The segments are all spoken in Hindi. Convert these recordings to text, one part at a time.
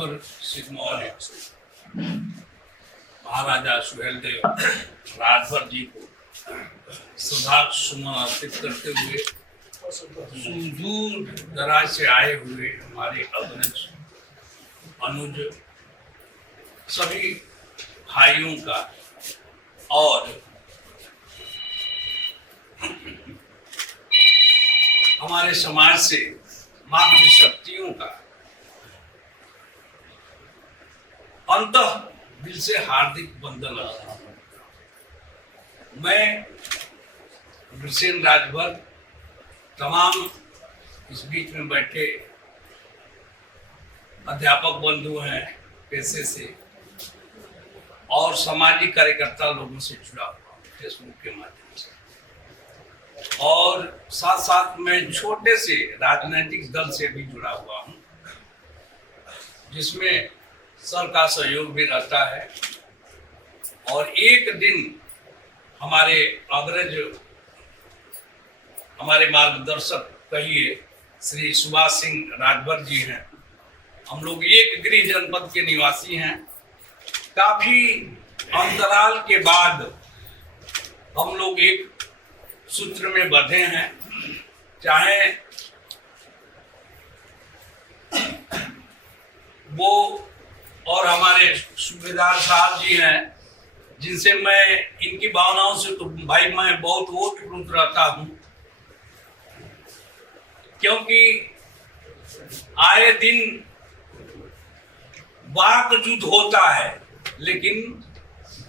राजभर सिद्धमौर्य महाराजा सुहेलदेव राजभर जी को श्रद्धा सुमन अर्पित करते हुए सुदूर दराज से आए हुए हमारे अग्रज अनुज सभी भाइयों का और हमारे समाज से मातृशक्तियों का अंतः दिल से हार्दिक वंदन करता हूं। मैं ब्रिसेन राजभर तमाम इस बीच में बैठे अध्यापक बंधु हैं पेशे से और सामाजिक कार्यकर्ता लोगों से जुड़ा हुआ फेसबुक के माध्यम से, और साथ साथ मैं छोटे से राजनीतिक दल से भी जुड़ा हुआ हूं जिसमें सर का सहयोग भी रहता है। और एक दिन हमारे अग्रज हमारे मार्गदर्शक कहिए श्री सुभाष सिंह राजभर जी हैं। हम लोग एक गृह जनपद के निवासी हैं। काफी अंतराल के बाद हम लोग एक सूत्र में बंधे हैं। चाहे वो और हमारे सूबेदार साहब जी हैं जिनसे मैं इनकी भावनाओं से तो भाई मैं बहुत ओत-प्रोत रहता हूं, क्योंकि आए दिन वाक युद्ध होता है, लेकिन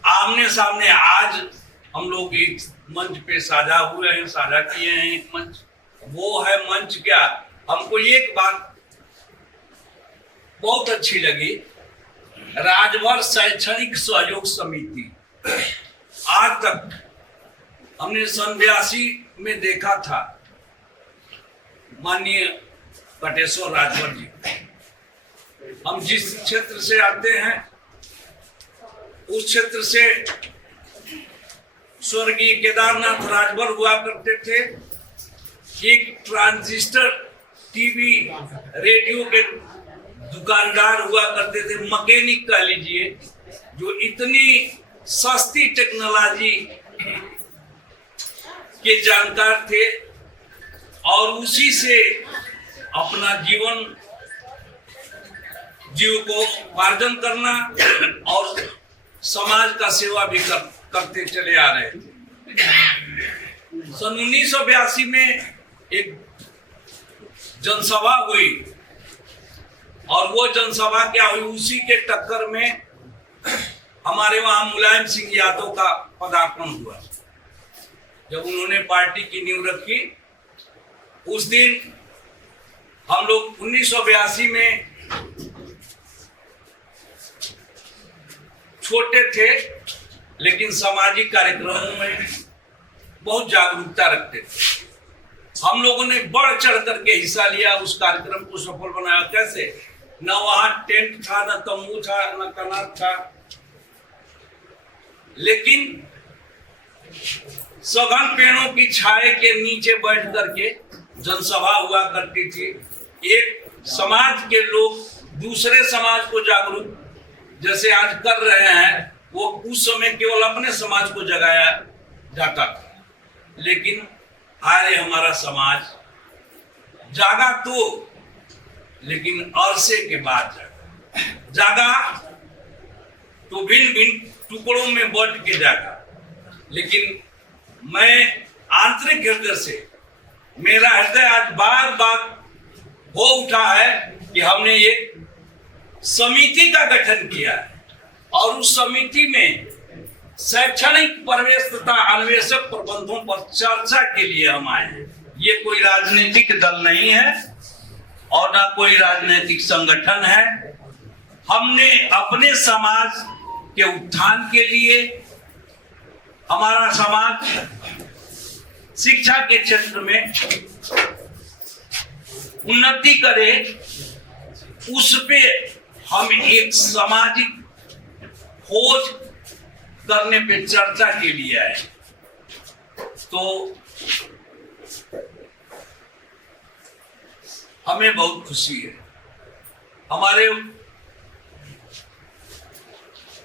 आमने सामने आज हम लोग एक मंच पे साझा हुए हैं, साझा किए हैं एक मंच। वो है मंच क्या, हमको एक बात बहुत अच्छी लगी, राजभर शैक्षणिक सहयोग समिति। आज तक हमने सन 82 में देखा था माननीय कटेश्वर राजभर जी। हम जिस क्षेत्र से आते हैं उस क्षेत्र से स्वर्गीय केदारनाथ राजभर हुआ करते थे। एक ट्रांजिस्टर टीवी रेडियो के दुकानदार हुआ करते थे, मैकेनिक कह लीजिए, जो इतनी सस्ती टेक्नोलॉजी के जानकार थे और उसी से अपना जीविकोपार्जन करना और समाज का सेवा भी करते चले आ रहे थे। सन 1982 में एक जनसभा हुई और वो जनसभा क्या हुई, उसी के टक्कर में हमारे वहां मुलायम सिंह यादव का पदार्पण हुआ। जब उन्होंने पार्टी की नींव रखी उस दिन हम लोग 1982 में छोटे थे, लेकिन सामाजिक कार्यक्रमों में बहुत जागरूकता रखते थे। हम लोगों ने बढ़ चढ़ करके हिस्सा लिया, उस कार्यक्रम को सफल बनाया। कैसे, न वहां टेंट था, न तंबू था, न कनात था, लेकिन सघन पेड़ों की छाए के नीचे बैठ करके जनसभा हुआ करती थी। एक समाज के लोग दूसरे समाज को जागरूक जैसे आज कर रहे हैं, वो उस समय केवल अपने समाज को जगाया जाता था, लेकिन आज हमारा समाज जागा तो, लेकिन अरसे के बाद जागा तो भिन्न भिन्न टुकड़ों में बंट के जागा। लेकिन मैं आंतरिक हृदय से, मेरा हृदय आज बार बार हो उठा है कि हमने एक समिति का गठन किया है और उस समिति में शैक्षणिक प्रवेश तथा अन्वेषक प्रबंधों पर चर्चा के लिए हम आए हैं। ये कोई राजनीतिक दल नहीं है और ना कोई राजनीतिक संगठन है। हमने अपने समाज के उत्थान के लिए, हमारा समाज शिक्षा के क्षेत्र में उन्नति करे, उस पे हम एक सामाजिक खोज करने पे चर्चा के लिए आए। तो हमें बहुत खुशी है। हमारे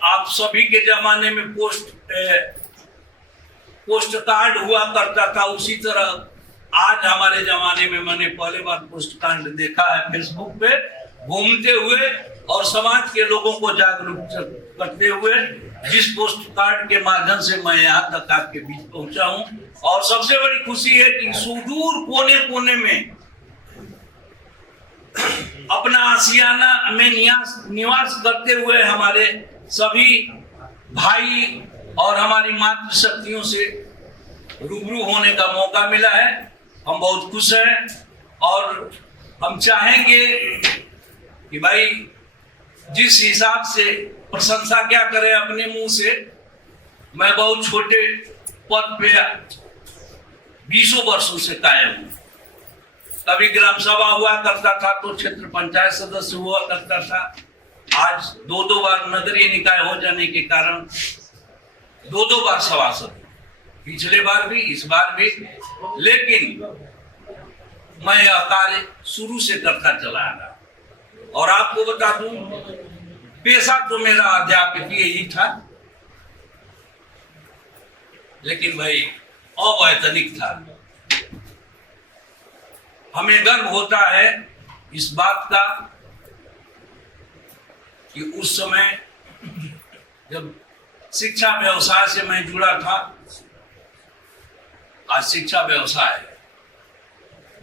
आप सभी के जमाने में पोस्ट कार्ड हुआ करता था, उसी तरह आज हमारे जमाने में मैंने पहले बार पोस्ट कार्ड देखा है फेसबुक पे घूमते हुए और समाज के लोगों को जागरूक करते हुए, जिस पोस्ट कार्ड के माध्यम से मैं यहाँ तक आपके बीच पहुंचा हूँ। और सबसे बड़ी खुशी है कि सुदूर कोने कोने में अपना आशियाना में निवास करते हुए हमारे सभी भाई और हमारी मातृशक्तियों से रूबरू होने का मौका मिला है। हम बहुत खुश हैं और हम चाहेंगे कि भाई जिस हिसाब से प्रशंसा क्या करें अपने मुंह से, मैं बहुत छोटे पद पे 20 वर्षों से कायम हूं। कभी ग्राम सभा हुआ करता था तो क्षेत्र पंचायत सदस्य हुआ करता था। आज दो बार नगरीय निकाय हो जाने के कारण दो बार सभासद, पिछले बार भी इस बार भी। लेकिन मैं यह कार्य शुरू से करता चला आ रहा और आपको बता दूं, पेशा तो मेरा अध्यापकीय ही था, लेकिन भाई अवैतनिक था। हमें गर्व होता है इस बात का कि उस समय जब शिक्षा व्यवसाय से मैं जुड़ा था, आज शिक्षा व्यवसाय है,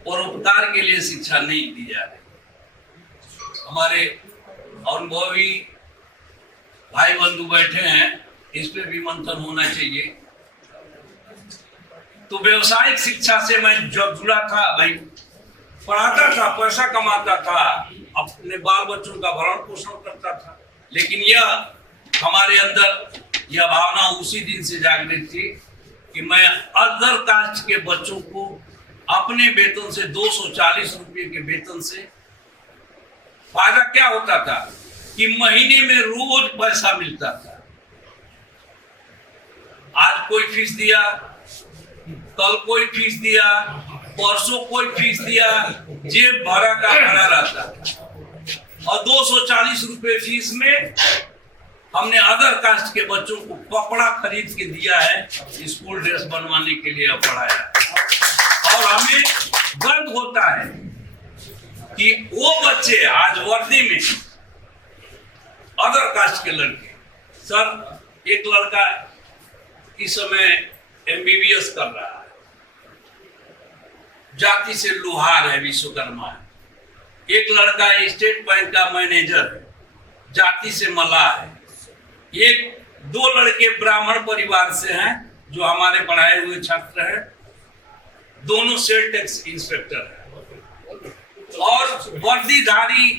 परोपकार के लिए शिक्षा नहीं दी जा रही। हमारे अनुभवी भाई बंधु बैठे हैं, इस पे भी मंथन होना चाहिए। तो व्यवसायिक शिक्षा से मैं जब जुड़ा था, भाई पढ़ाता था, पैसा कमाता था, अपने बाल बच्चों का भरण पोषण करता था, लेकिन यह हमारे अंदर यह भावना उसी दिन से जागृत थी कि मैं अदर कास्ट के बच्चों को अपने वेतन से 240 रुपये के वेतन से फायदा क्या होता था कि महीने में रोज पैसा मिलता था। आज कोई फीस दिया, कल कोई फीस दिया, परसों कोई फीस दिया, जेब भरा का भरा रहता था। और 240 रुपये फीस में हमने अदर कास्ट के बच्चों को कपड़ा खरीद के दिया है, स्कूल ड्रेस बनवाने के लिए पढ़ाया। और हमें गर्व होता है कि वो बच्चे आज वर्दी में अदर कास्ट के लड़के, सर एक लड़का इस समय MBBS कर रहा है, जाति से लोहार है, विश्वकर्मा है। एक लड़का स्टेट बैंक का मैनेजर है, जाति से मल्लाह है। एक 2 लड़के ब्राह्मण परिवार से हैं जो हमारे पढ़ाए हुए छात्र हैं, दोनों सेल टैक्स इंस्पेक्टर हैं। और वर्दीधारी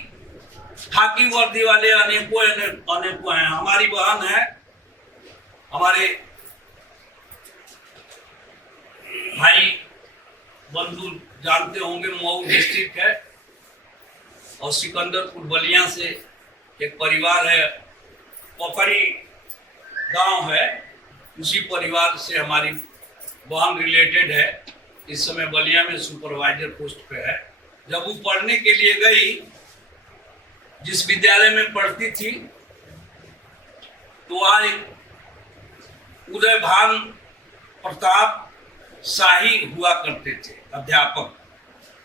खाकी वर्दी वाले अनेकों हैं। हमारी बहन है, हमारे भाई बंधु जानते होंगे, मऊ डिस्ट्रिक्ट है और सिकंदरपुर बलिया से एक परिवार है, पोखरी गांव है, उसी परिवार से हमारी बहन रिलेटेड है। इस समय बलिया में सुपरवाइजर पोस्ट पे है। जब वो पढ़ने के लिए गई, जिस विद्यालय में पढ़ती थी, तो वहाँ एक उदय भान प्रताप शाही हुआ करते थे अध्यापक।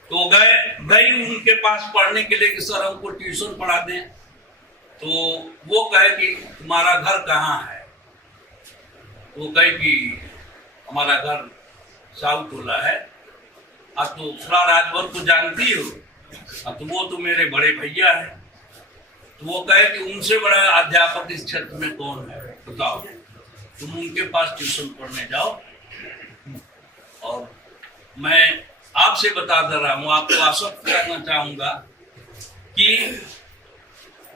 तो गई उनके पास पढ़ने के लिए कि सर हमको ट्यूशन पढ़ा दें। तो वो कहे कि तुम्हारा घर कहाँ है? तो कहे कि हमारा घर साहू टोला है। अब तो थोड़ा राजभर को जानती हो, अब तो वो तो मेरे बड़े भैया है। तो वो कहे कि उनसे बड़ा अध्यापक इस क्षेत्र में कौन है बताओ, तुम उनके पास ट्यूशन पढ़ने जाओ। और मैं आपसे बता दे रहा हूँ, आपको आश्वस्त करना चाहूंगा कि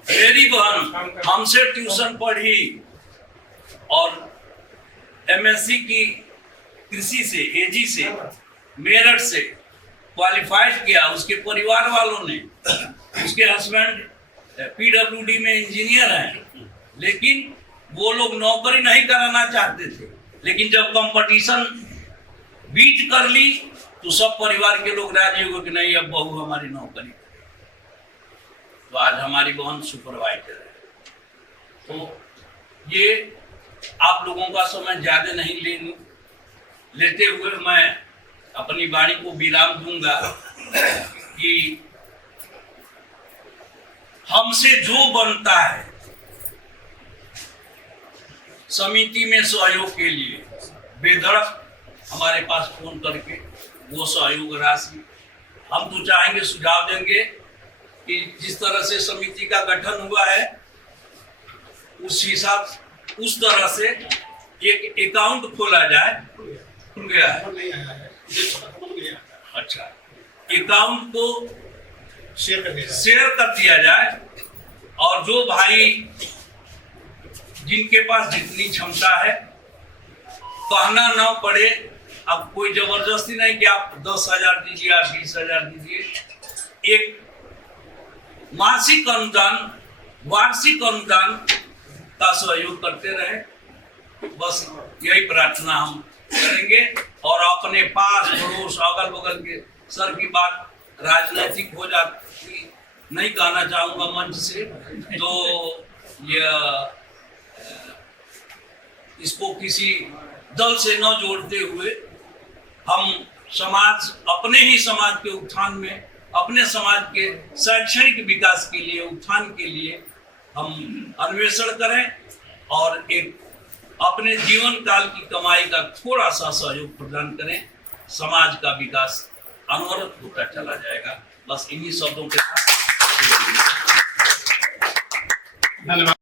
मेरी बहन हमसे ट्यूशन पढ़ी और MSc की कृषि से, AG से, मेरठ से क्वालिफाइड किया। उसके परिवार वालों ने, उसके हस्बैंड PWD में इंजीनियर हैं, लेकिन वो लोग नौकरी नहीं कराना चाहते थे। लेकिन जब कंपटीशन बीट कर ली तो सब परिवार के लोग राजी हुए कि नहीं, अब बहू हमारी नौकरी। तो आज हमारी बहन सुपरवाइजर है। तो ये आप लोगों का समय ज्यादा नहीं लेते हुए मैं अपनी वाणी को विराम दूंगा कि हमसे जो बनता है समिति में सहयोग के लिए बेधड़क हमारे पास फोन करके वो सहयोग राशि हम तो चाहेंगे, सुझाव देंगे कि जिस तरह से समिति का गठन हुआ है उस हिसाब उस तरह से एक अकाउंट खोला जाए। खुल गया है? अच्छा, अकाउंट को शेयर कर दिया जाए और जो भाई जिनके पास जितनी क्षमता है, कहना ना पड़े, अब कोई जबरदस्ती नहीं कि आप 10,000 दीजिए, आप 20,000 दीजिए। एक मासिक अनुदान, वार्षिक अनुदान का सहयोग करते रहे, बस यही प्रार्थना हम करेंगे। और अपने पास पड़ोस अगल बगल के सर की बात राजनीतिक हो जाती नहीं कहना चाहूंगा मंच से, तो यह इसको किसी दल से न जोड़ते हुए हम समाज, अपने ही समाज के उत्थान में, अपने समाज के शैक्षणिक विकास के लिए, उत्थान के लिए हम अन्वेषण करें और एक अपने जीवन काल की कमाई का थोड़ा सा सहयोग प्रदान करें। समाज का विकास अनवरत होता चला जाएगा। बस इन्हीं शब्दों के साथ धन्यवाद।